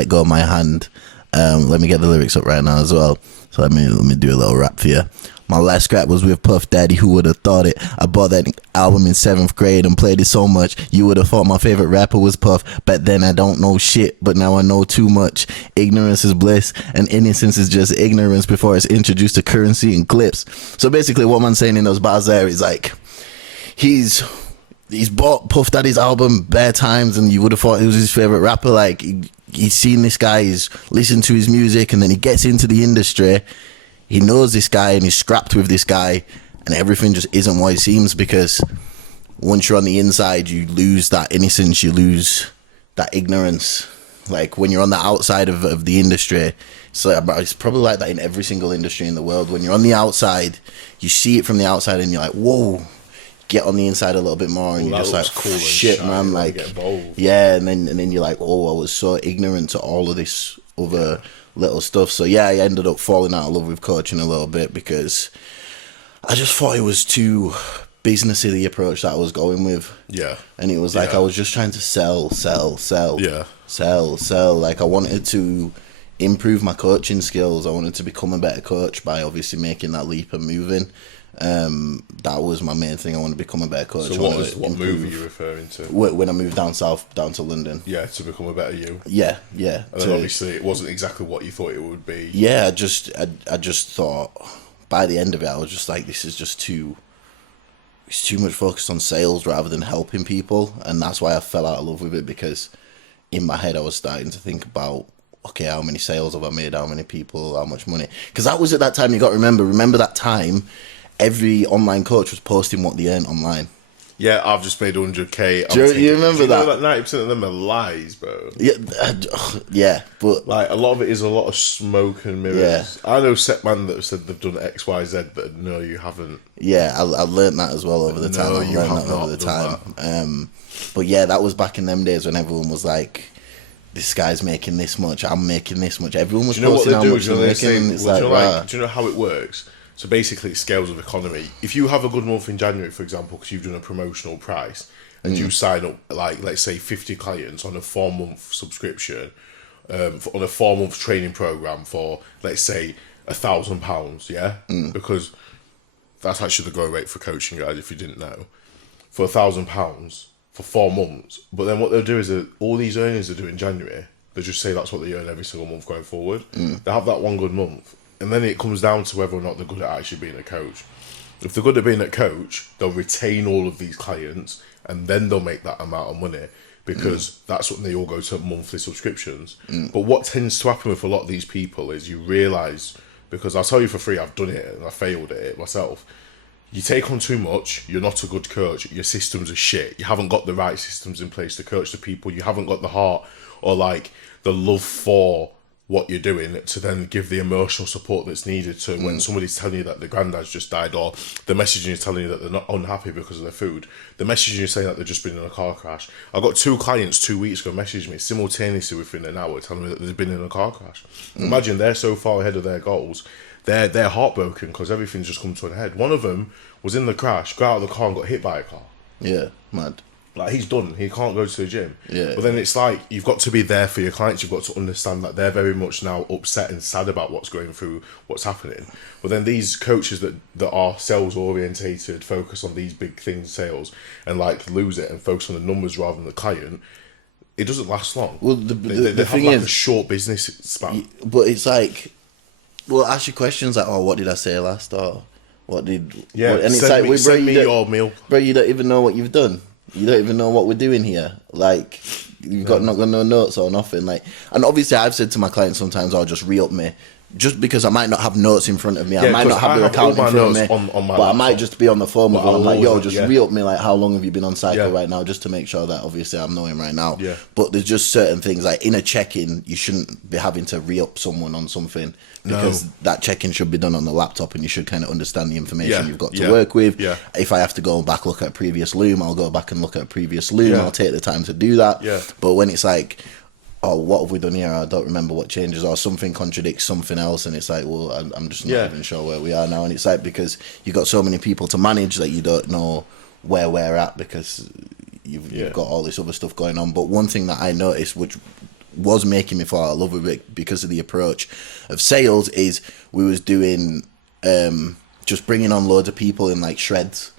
let go of my hand. Let me get the lyrics up right now as well. So let me do a little rap for you. My last scrap was with Puff Daddy, who would have thought it? I bought that album in 7th grade and played it so much, you would have thought my favorite rapper was Puff. But then I don't know shit, but now I know too much. Ignorance is bliss, and innocence is just ignorance before it's introduced to currency and clips. So basically what I'm saying in those bars there is like, he's bought Puff Daddy's album bare times, and you would have thought he was his favorite rapper. Like, he's seen this guy, he's listened to his music, and then he gets into the industry. He knows this guy and he's scrapped with this guy, and everything just isn't what it seems, because once you're on the inside, you lose that innocence, you lose that ignorance. Like, when you're on the outside of the industry, it's probably like that in every single industry in the world. When you're on the outside, you see it from the outside and you're like, whoa. Get on the inside a little bit more, and you're just like, cool shit, man. Like, yeah, and then you're like, oh, I was so ignorant to all of this other little stuff. So yeah, I ended up falling out of love with coaching a little bit, because I just thought it was too businessy, the approach that I was going with. Yeah. And it was like I was just trying to sell. Yeah. Sell. Like, I wanted to improve my coaching skills. I wanted to become a better coach by obviously making that leap and moving. That was my main thing. I want to become a better coach. So what move are you referring to? When I moved down south, down to London. Yeah, to become a better you. Yeah. And then obviously it wasn't exactly what you thought it would be. Yeah, I just thought by the end of it, I was just like, this is just too. It's too much focused on sales rather than helping people, and that's why I fell out of love with it, because in my head I was starting to think about, okay, how many sales have I made? How many people? How much money? Because that was at that time. You got to remember that time. Every online coach was posting what they earned online. Yeah, I've just made 100k. Do you remember that? You know, like 90% of them are lies, bro. Yeah, but like, a lot of it is a lot of smoke and mirrors. Yeah. I know set man that have said they've done X, Y, Z, but no, you haven't. Yeah, I learned that as well over the time. I learned that over the time. But yeah, that was back in them days when everyone was like, this guy's making this much, I'm making this much. Everyone was posting how much they're making, and it's like, do you know how it works? So basically, it scales of economy. If you have a good month in January, for example, because you've done a promotional price, and you sign up, like, let's say 50 clients on a 4-month subscription, on a 4-month training program for, let's say, £1,000, yeah? Because that's actually the go rate for coaching, guys, if you didn't know. For £1,000 for 4 months. But then what they'll do is that all these earnings they do in January, they just say that's what they earn every single month going forward. They have that one good month. And then it comes down to whether or not they're good at actually being a coach. If they're good at being a coach, they'll retain all of these clients, and then they'll make that amount of money, because that's when they all go to monthly subscriptions. But what tends to happen with a lot of these people is you realise, because I'll tell you for free, I've done it and I failed at it myself. You take on too much, you're not a good coach, your systems are shit, you haven't got the right systems in place to coach the people, you haven't got the heart or like the love for what you're doing to then give the emotional support that's needed to when somebody's telling you that the granddad's just died, or the messaging is telling you that they're not unhappy because of their food, the messaging is saying that they've just been in a car crash. I got 2 clients 2 weeks ago message me simultaneously within an hour telling me that they've been in a car crash. Imagine, they're so far ahead of their goals, they're heartbroken because everything's just come to an head. One of them was in the crash, got out of the car and got hit by a car. Yeah, mad. Like, he's done. He can't go to the gym. Yeah. But then it's like, you've got to be there for your clients. You've got to understand that they're very much now upset and sad about what's going through, what's happening. But then these coaches that are sales orientated, focus on these big things, sales, and like lose it and focus on the numbers rather than the client, it doesn't last long. Well, they the have thing like is, a short business span. But it's like, well, ask you questions like, oh, what did I say last? Or what did... Yeah, and it's send like, send me your meal. Bro, you don't even know what you've done. You don't even know what we're doing here. Like, you've got not got no notes or nothing. Like, and obviously, I've said to my clients sometimes, I'll just re-up me, just because I might not have notes in front of me. I might not have their account in front of me, on my but I might just be on the phone with them. I'm like, yo, just re-up me. Like, how long have you been on cycle right now? Just to make sure that obviously I'm knowing right now. Yeah. But there's just certain things like in a check-in, you shouldn't be having to re-up someone on something, because that check-in should be done on the laptop, and you should kind of understand the information you've got to work with. Yeah. If I have to go back look at a previous loom, I'll go back and look at a previous loom. I'll take the time to do that. Yeah. But when it's like, oh, what have we done here? I don't remember what changes, or something contradicts something else, and it's like, well, I'm just not even sure where we are now. And it's like, because you've got so many people to manage that you don't know where we're at, because you've got all this other stuff going on. But one thing that I noticed, which was making me fall out of love with it because of the approach of sales is we was doing just bringing on loads of people in like shreds.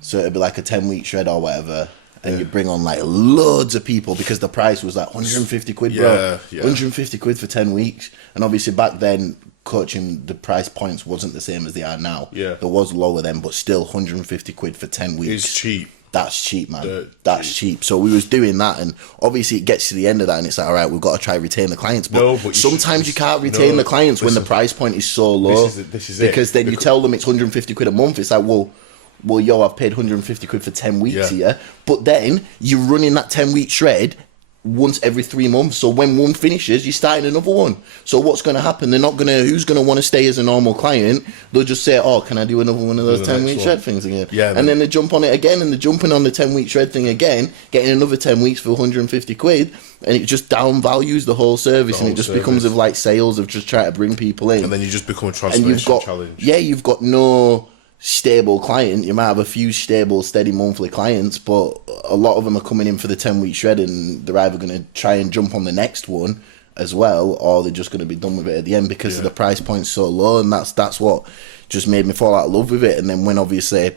So it'd be like a 10-week shred or whatever, and you bring on like loads of people because the price was like 150 quid, bro. 150 quid for 10 weeks. And obviously back then, coaching, the price points wasn't the same as they are now. Yeah. There was lower then, but still 150 quid for 10 weeks. It's cheap. That's cheap, man. That's cheap. So we was doing that, and obviously it gets to the end of that, and it's like, all right, we've got to try retain the clients. But sometimes you can't retain the clients when the price point is so low. This is because then you tell them it's 150 quid a month. It's like, well, yo, I've paid 150 quid for 10 weeks here. But then you're running that 10-week shred once every 3 months. So when one finishes, you're starting another one. So what's going to happen? They're not going to, who's going to want to stay as a normal client? They'll just say, oh, can I do another one of those 10-week shred things again? Yeah, and then they jump on it again, and they're jumping on the 10-week shred thing again, getting another 10 weeks for 150 quid. And it just downvalues the whole service, and it just becomes of like sales of just trying to bring people in. And then you just become a transformation challenge. Yeah, you've got no stable client. You might have a few stable, steady monthly clients, but a lot of them are coming in for the 10-week shred, and they're either going to try and jump on the next one as well, or they're just going to be done with it at the end because the price point's so low. And that's what just made me fall out of love with it. And then when obviously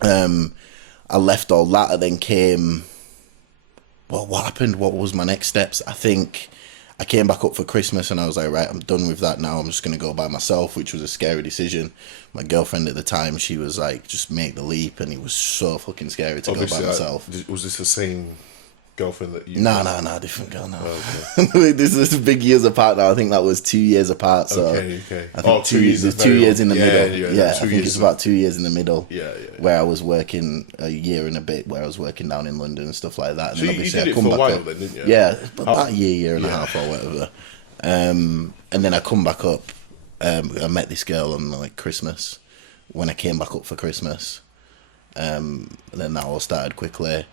I left all that, and then came, well, what happened? What was my next steps? I think I came back up for Christmas, and I was like, right, I'm done with that now. I'm just going to go by myself, which was a scary decision. My girlfriend at the time, she was like, just make the leap, and it was so fucking scary to go by myself. Was this the same girlfriend that you... No, different girl now. Oh, okay. This is big years apart now. I think that was 2 years apart. So okay. I think 2 years. There's 2 years in the middle. Yeah, I think it's about 2 years in the middle. Yeah. Where I was working a year and a bit, where I was working down in London and stuff like that. And so then you obviously did it for a while then, didn't you? Yeah, about a year and a half or whatever. And then I come back up. I met this girl on like Christmas. When I came back up for Christmas, and then that all started quickly.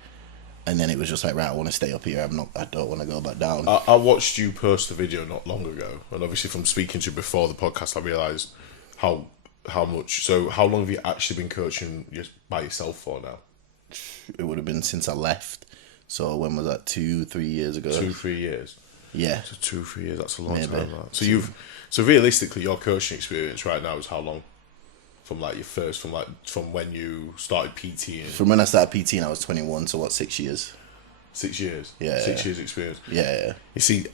And then it was just like, right, I want to stay up here. I don't want to go back down. I watched you post a video not long ago, and obviously from speaking to you before the podcast, I realised how much. So how long have you actually been coaching just by yourself for now? It would have been since I left. So when was that? 2-3 years ago. 2-3 years. Yeah. So 2-3 years. That's a long time. That. So realistically, your coaching experience right now is how long? From like your first, from when you started PTing. From when I started PTing, I was 21. So what? 6 years. 6 years. Yeah. 6 years experience. Yeah. You see,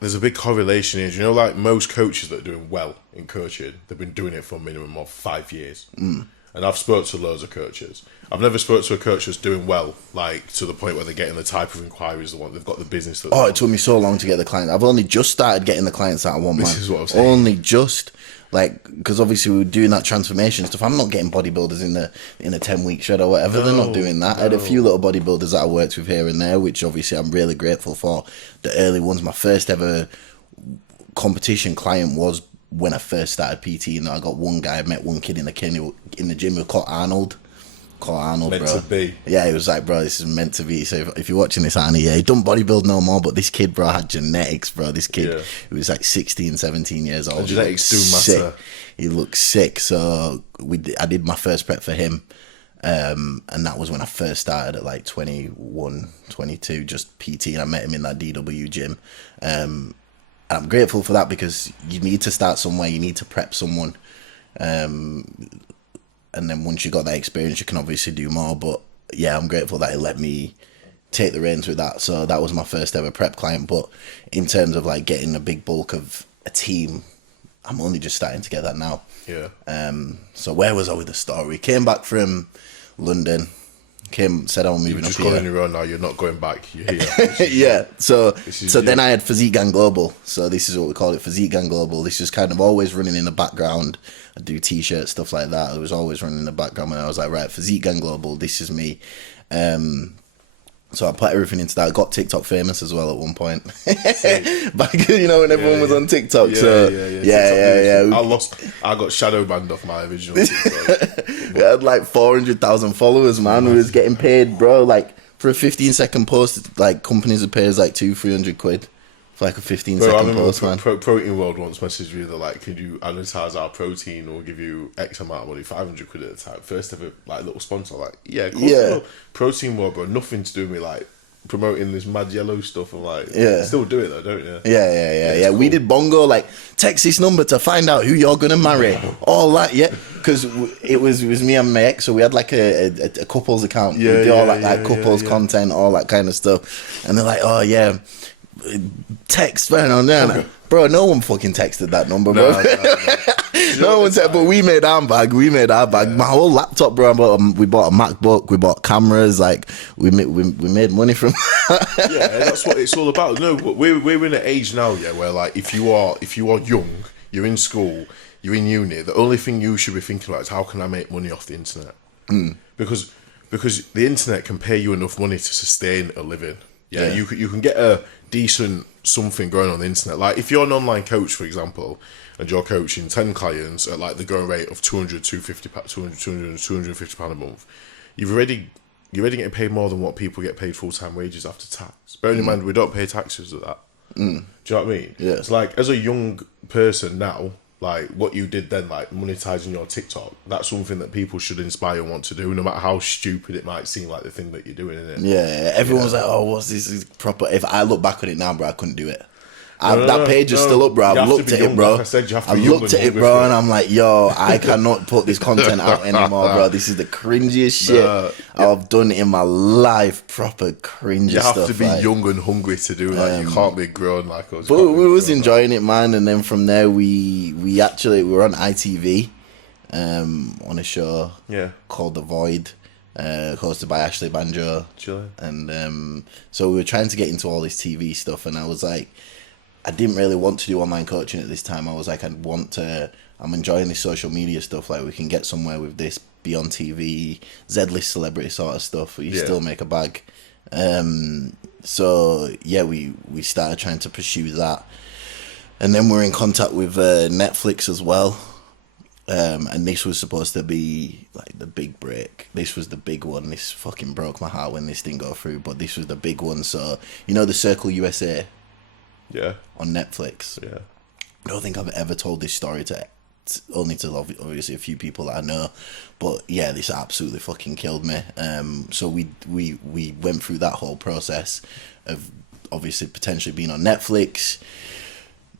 there's a big correlation here. You know, like most coaches that are doing well in coaching, they've been doing it for a minimum of 5 years. And I've spoke to loads of coaches. I've never spoke to a coach that's doing well, like to the point where they're getting the type of inquiries they want. They've got the business that. Oh, it took me so long to get the clients. I've only just started getting the clients that I want. This is what I'm saying. Only just. Like, because obviously we were doing that transformation stuff. I'm not getting bodybuilders in a 10-week shred or whatever. They're not doing that. I had a few little bodybuilders that I worked with here and there, which obviously I'm really grateful for. The early ones, my first ever competition client was when I first started PT. You know, I got one guy, I met one kid in the gym who called Arnold. Meant bro. to be. Yeah, he was like, bro, this is meant to be. So if you're watching this, Arnie, he don't bodybuild no more, but this kid, bro, had genetics, bro. This kid, he was like 16, 17 years old. And genetics do matter. He looked sick. So I did my first prep for him. And that was when I first started at like 21, 22, just PT. And I met him in that DW gym. And I'm grateful for that because you need to start somewhere. You need to prep someone. And then once you got that experience, you can obviously do more. But yeah, I'm grateful that he let me take the reins with that. So that was my first ever prep client. But in terms of like getting a big bulk of a team, I'm only just starting to get that now. Yeah. So where was I with the story? Came back from London. Said I was moving up here. You've just gone on your own now. You're not going back. You're here. Yeah. So then I had Physique Gang Global. So this is what we call it, Physique Gang Global. This is kind of always running in the background. I do t-shirts, stuff like that. It was always running in the background when I was like, right, Physique Gang Global, this is me. So I put everything into that. I got TikTok famous as well at one point. Back, you know, when everyone was on TikTok. Yeah. I got shadow banned off my original TikTok. We had like 400,000 followers, man. We was getting paid, bro, like for a 15-second post, like companies would pay us like 200-300 quid for like a 15-second post, man. Protein World once messaged me, they're like, could you advertise our protein or give you X amount of money, 500 quid at a time. First ever like little sponsor, like, yeah, of course. Yeah. Protein World, bro, nothing to do with me, like promoting this mad yellow stuff. I'm like, Yeah. you still do it though, don't you? Yeah. Cool. We did bongo, like, text this number to find out who you're gonna marry. All that, yeah. Because it was me and my ex, so we had like a couples account. Yeah, we do all yeah, that like couples content, all that kind of stuff. And they're like, oh yeah, text right on there. Bro, no one fucking texted that number, bro. No one said, but we made our bag. My whole laptop, bro. We bought a MacBook. We bought cameras. Like we made money from. Yeah, that's what it's all about. No, we're in an age now, yeah, where like if you are young, you're in school, you're in uni. The only thing you should be thinking about is how can I make money off the internet? Because the internet can pay you enough money to sustain a living. Yeah, you can get a decent something going on the internet. Like if you're an online coach, for example, and you're coaching 10 clients at like the going rate of 200, 250 pound a month, you're already getting paid more than what people get paid full-time wages after tax. Bearing in mind, we don't pay taxes at that. Do you know what I mean? Yeah. It's like, as a young person now, like what you did then, like monetizing your TikTok, that's something that people should inspire and want to do, no matter how stupid it might seem like the thing that you're doing, innit? Yeah, everyone was like, "Oh, what's this? Is proper?" If I look back on it now, bro, I couldn't do it. That page is still up, bro. I've looked at it, bro. Like I said, you have to I've be young looked and at it, hungry bro, for and I'm like, yo, I cannot put this content out anymore, bro. This is the cringiest shit I've done in my life. Proper cringy stuff. You have to be like, young and hungry to do that. You can't be grown like us. But we was enjoying it, man. And then from there, we were on ITV, on a show called The Void. Hosted by Ashley Banjo. Sure. And so we were trying to get into all this TV stuff, and I was like, I didn't really want to do online coaching at this time. I was like, I'm enjoying this social media stuff, like we can get somewhere with this, be on TV, Z-list celebrity sort of stuff, but you still make a bag. So yeah, we started trying to pursue that. And then we're in contact with Netflix as well. And this was supposed to be like the big break. This was the big one. This fucking broke my heart when this didn't go through, but this was the big one. So, you know, the Circle USA? Yeah. On Netflix? Yeah. I don't think I've ever told this story only to obviously a few people that I know, but yeah, this absolutely fucking killed me. So we went through that whole process of obviously potentially being on Netflix.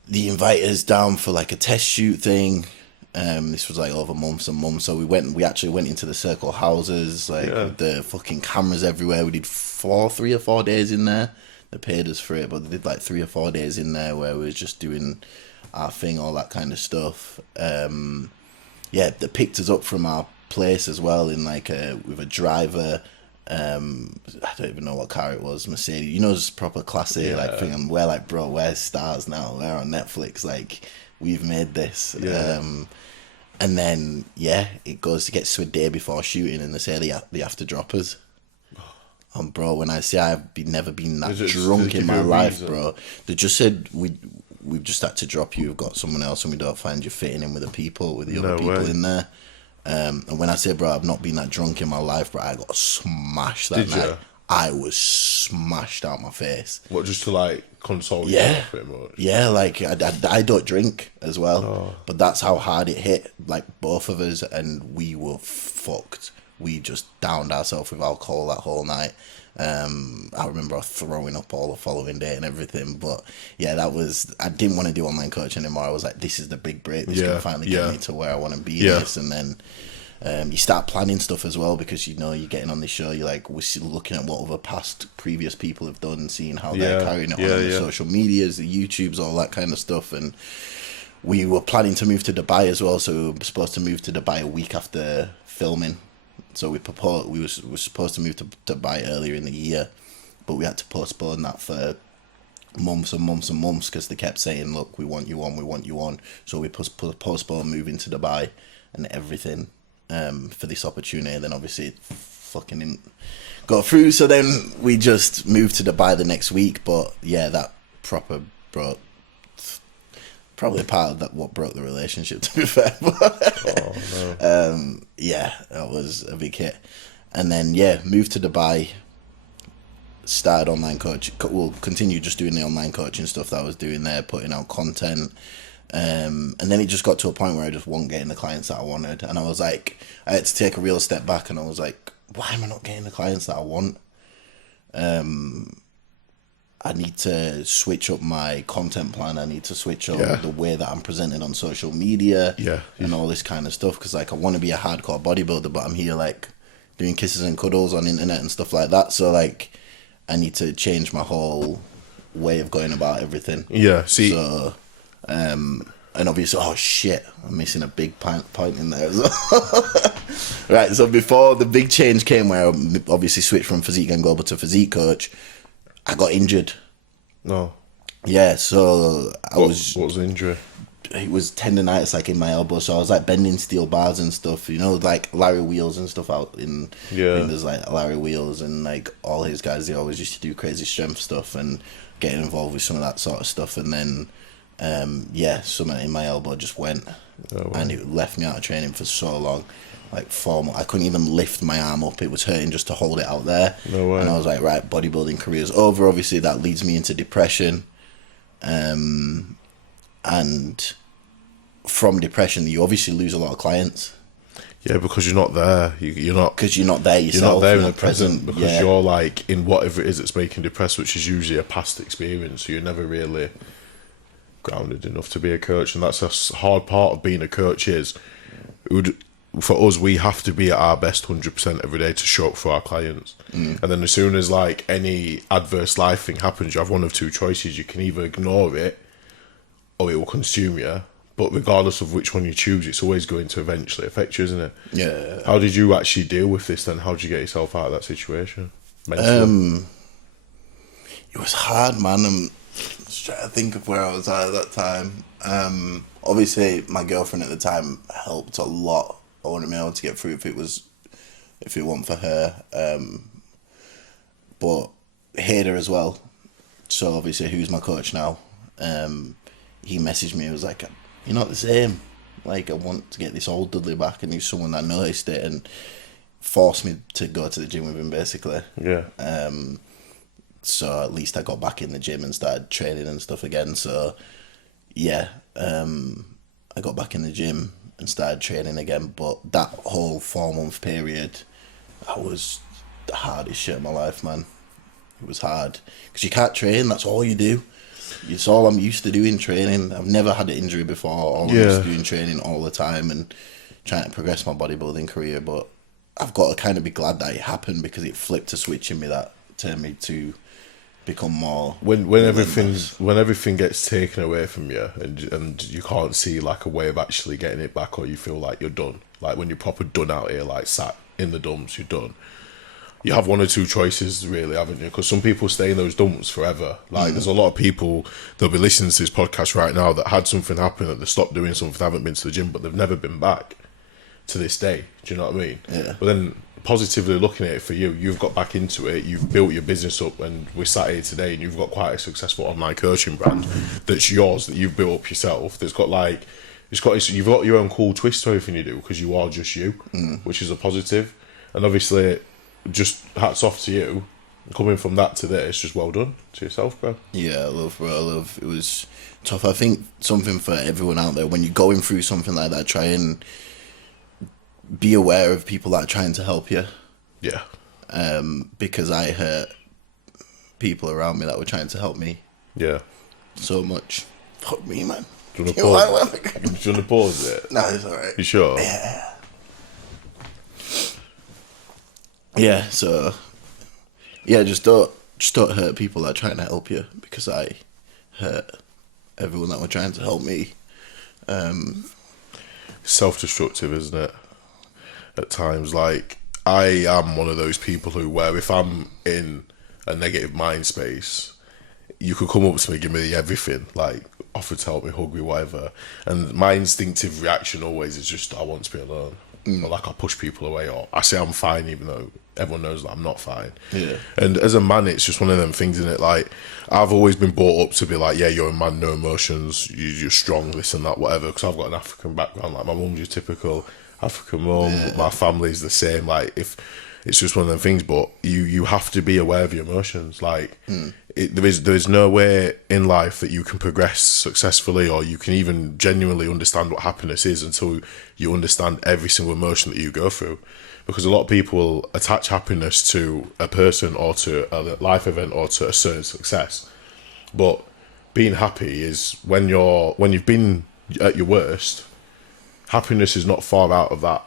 They invited us down for like a test shoot thing. This was like over months and months. So we actually went into the Circle houses, like with the fucking cameras everywhere. We did 3 or 4 days in there. They paid us for it, but they did like 3 or 4 days in there where we was just doing our thing, all that kind of stuff. They picked us up from our place as well in like with a driver. I don't even know what car it was, Mercedes. You know, just proper classy like thing. And we're like, bro, we're stars now. We're on Netflix. Like, we've made this. Yeah. And then it gets to a day before shooting, and they say they have to drop us. And bro, when I say never been that drunk in my life, bro, they just said we've just had to drop you. We've got someone else, and we don't find you fitting in with the other people in there. And when I say, bro, I've not been that drunk in my life, bro, I got smashed that night. You? I was smashed out my face. What, just to like console you? Pretty much? Yeah, like I don't drink as well, but that's how hard it hit, like both of us, and we were fucked. We just downed ourselves with alcohol that whole night. I remember throwing up all the following day and everything, but I didn't want to do online coaching anymore. I was like, this is the big break. This can finally get me to where I want to be in this. And then you start planning stuff as well, because you know you're getting on the show, you're like, we're still looking at what other previous people have done, seeing how they're carrying it on the social medias, the YouTubes, all that kind of stuff. And we were planning to move to Dubai as well, so we were supposed to move to Dubai a week after filming. So we were supposed to move to Dubai earlier in the year, but we had to postpone that for months and months and months, because they kept saying, look, we want you on. So we postponed moving to Dubai and everything for this opportunity. Then obviously it fucking didn't go through. So then we just moved to Dubai the next week. But yeah, that proper broke. Probably part of that what broke the relationship, to be fair. That was a big hit. And then moved to Dubai, started online coaching. We'll continue just doing the online coaching stuff that I was doing there, putting out content. And then it just got to a point where I just wasn't getting the clients that I wanted. And I was like, I had to take a real step back, and I was like, why am I not getting the clients that I want? I need to switch up my content plan. I need to switch up the way that I'm presenting on social media and all this kind of stuff. Because, like, I want to be a hardcore bodybuilder, but I'm here, like, doing kisses and cuddles on internet and stuff like that. So, like, I need to change my whole way of going about everything. Yeah, see. So, and obviously, oh shit, I'm missing a big point in there as well. Right, so before the big change came, where I obviously switched from physique and global to physique coach, I got injured. No. Yeah, so What was the injury? It was tendonitis, like, in my elbow. So I was, like, bending steel bars and stuff, you know, like Larry Wheels and stuff out in. Yeah. And there's, like, Larry Wheels and, like, all his guys. They always used to do crazy strength stuff and getting involved with some of that sort of stuff. And then, something in my elbow just went, and it left me out of training for so long. Like 4 months, I couldn't even lift my arm up. It was hurting just to hold it out there. No way. And I was like, right, bodybuilding career's over. Obviously, that leads me into depression. And from depression, you obviously lose a lot of clients. Yeah, because you're not there. You're not. Because you're not there yourself. You're not there in you're the present because yeah. you're, like, in whatever it is that's making you depressed, which is usually a past experience. So you're never really grounded enough to be a coach, and that's a hard part of being a coach. For us, we have to be at our best 100% every day to show up for our clients. And then as soon as, like, any adverse life thing happens, you have one of two choices. You can either ignore it or it will consume you. But regardless of which one you choose, it's always going to eventually affect you, isn't it? Yeah. How did you actually deal with this then? How did you get yourself out of that situation? Mentally? It was hard, man. I'm just trying to think of where I was at that time. Obviously, my girlfriend at the time helped a lot. I wouldn't have been able to get through if it wasn't for her. But Hader as well. So obviously, who's my coach now? He messaged me. He was like, "You're not the same. Like, I want to get this old Dudley back." And he's someone that noticed it and forced me to go to the gym with him, basically. Yeah. So at least I got back in the gym and started training and stuff again. So yeah, I got back in the gym and started training again. But that whole 4-month period, I was the hardest shit of my life, man. It was hard because you can't train. That's all you do. It's all I'm used to doing, training. I've never had an injury before. All I'm used to doing training all the time and trying to progress my bodybuilding career. But I've got to kind of be glad that it happened because it flipped a switch in me that turned me to become more when everything gets taken away from you and you can't see, like, a way of actually getting it back, or you feel like you're done, like when you're proper done out here, like sat in the dumps, you're done. You have one or two choices, really, haven't you? Because some people stay in those dumps forever. Like, there's a lot of people that'll be listening to this podcast right now that had something happen, that they stopped doing something, they haven't been to the gym, but they've never been back to this day. Do you know what I mean? Yeah. But then, positively looking at it for you, you've got back into it, you've built your business up, and we're sat here today, and you've got quite a successful online coaching brand that's yours, that you've built up yourself, that's got, like, you've got your own cool twist to everything you do, because you are just you, which is a positive. And obviously, just hats off to you. Coming from that to this, just well done to yourself, bro. Yeah, I love. It was tough. I think something for everyone out there, when you're going through something like that, try and be aware of people that are trying to help you. Yeah. Because I hurt people around me that were trying to help me. Yeah. So much. Fuck me, man. Do you want to pause it? No, it's alright. You sure? Yeah. Yeah, so just don't hurt people that are trying to help you, because I hurt everyone that were trying to help me. Self-destructive, isn't it? At times, like, I am one of those people where if I'm in a negative mind space, you could come up to me, give me everything, like offer to help me, hug me, whatever, and my instinctive reaction always is just, I want to be alone. Or, like, I push people away, or I say I'm fine even though everyone knows that I'm not fine. Yeah. And as a man, it's just one of them things, isn't it? Like, I've always been brought up to be like, yeah, you're a man, no emotions, you're strong, this and that, whatever, because I've got an African background. Like, my mum's your typical African mum, my family's the same. Like, if it's just one of them things, but you have to be aware of your emotions. Like, there is no way in life that you can progress successfully, or you can even genuinely understand what happiness is, until you understand every single emotion that you go through. because a lot of people will attach happiness to a person or to a life event or to a certain success. But being happy is when you've been at your worst, happiness is not far out of that.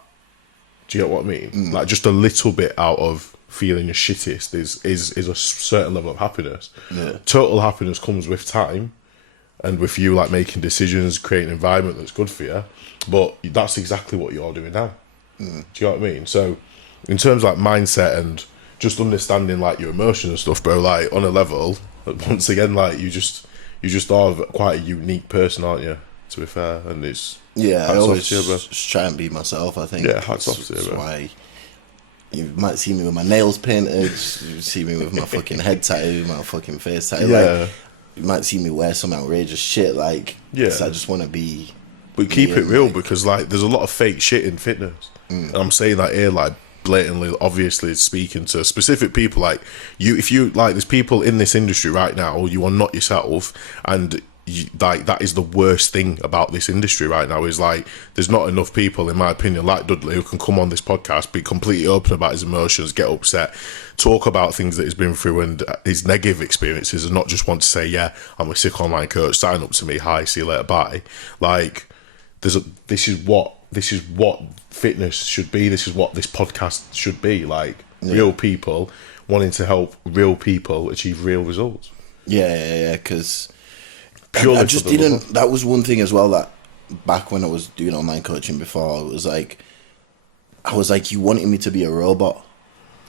Do you get what I mean? Like just a little bit out of feeling your shittiest is a certain level of happiness. Yeah. Total happiness comes with time and with you like making decisions, creating an environment that's good for you. But that's exactly what you're doing now. Do you know what I mean? So in terms of like mindset and just understanding like your emotions and stuff, bro, like on a level, once again, like you just are quite a unique person, aren't you? To be fair, and it's I always just try and be myself. I think hats off to you, bro. Why you might see me with my nails painted, you see me with my fucking head tattoo, my fucking face tattoo. Like, you might see me wear some outrageous shit. Like, I just want to be. But keep it real, because like there's a lot of fake shit in fitness, and I'm saying that here like blatantly, obviously speaking to specific people. Like if you like, there's people in this industry right now. You are not yourself, and like that is the worst thing about this industry right now. Is like there's not enough people, in my opinion, like Dudley, who can come on this podcast, be completely open about his emotions, get upset, talk about things that he's been through and his negative experiences, and not just want to say, yeah, I'm a sick online coach, sign up to me, hi, see you later, bye. Like this is what fitness should be. This is what this podcast should be. Like real people wanting to help real people achieve real results. Because I just didn't. That was one thing as well, that back when I was doing online coaching before, I was like, you wanted me to be a robot.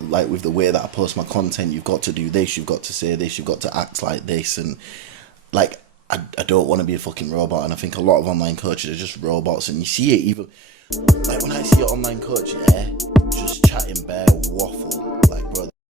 Like with the way that I post my content, you've got to do this, you've got to say this, you've got to act like this, and like I don't want to be a fucking robot. And I think a lot of online coaches are just robots, and you see it even like when I see an online coach, just chatting bare waffle.